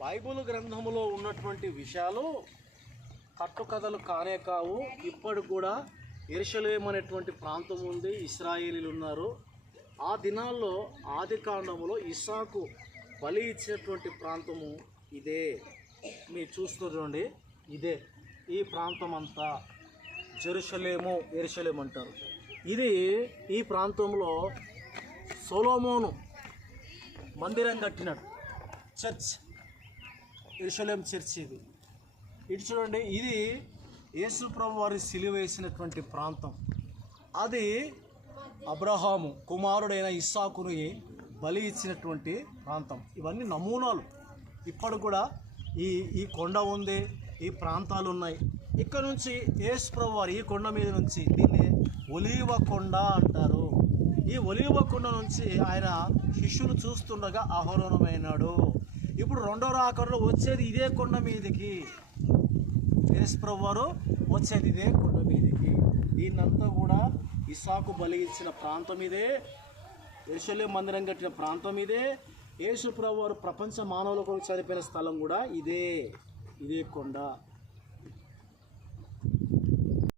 Bible గ్రంథములో ఉన్నటువంటి విషయాలు కట్టుకథలు కానే కావు. ఇప్పటికి కూడా ఎరుషలేం అనేటువంటి ప్రాంతం ఉంది. ఇస్రాయేలీలు ఉన్నారు. ఆ దినాల్లో ఆది కాండములో ఇసాకు బలి ఇచ్చినటువంటి ప్రాంతము ఇదే. మీరు చూస్తుండండి ఇదే. ఈ ప్రాంతం అంతా జెరుషలేము ఎరుషలేం అంటారు. ఇది ఈ ప్రాంతంలో సొలోమోను మందిరం కట్టినాడు. చర్చ్. ఎరుషలేం చర్చ్ ఇది. ఇటు చూడండి ఇది యేసుప్రభు వారి సిలువ వేసినటువంటి ప్రాంతం. అది అబ్రహాము కుమారుడైన ఇస్సాకుని బలి ఇచ్చినటువంటి ప్రాంతం. ఇవన్నీ నమూనాలు. ఇప్పుడు కూడా ఈ ఈ కొండ ఉంది ఈ ప్రాంతాలు ఉన్నాయి. ఇక్కడ నుంచి యేసుప్రభు వారు ఈ కొండ మీద నుంచి దీన్ని ఒలీవ కొండ అంటారు. ఈ ఒలీవ కొండ నుంచి ఆయన శిష్యులు చూస్తుండగా ఆహ్వానమైనాడు. ఇప్పుడు రెండో రాకడలో వచ్చేది ఇదే కొండ మీదకి. యేసుప్రభు వారు వచ్చేది ఇదే కొండ మీదకి. దీన్నంతా కూడా ఇసాకు బలి ఇచ్చిన ప్రాంతం ఇదే. యెరూషలేం మందిరం కట్టిన ప్రాంతం ఇదే. యేసు ప్రభు వారు ప్రపంచ మానవుల కొరకు చనిపోయిన స్థలం కూడా ఇదే. ఇదే కొండ.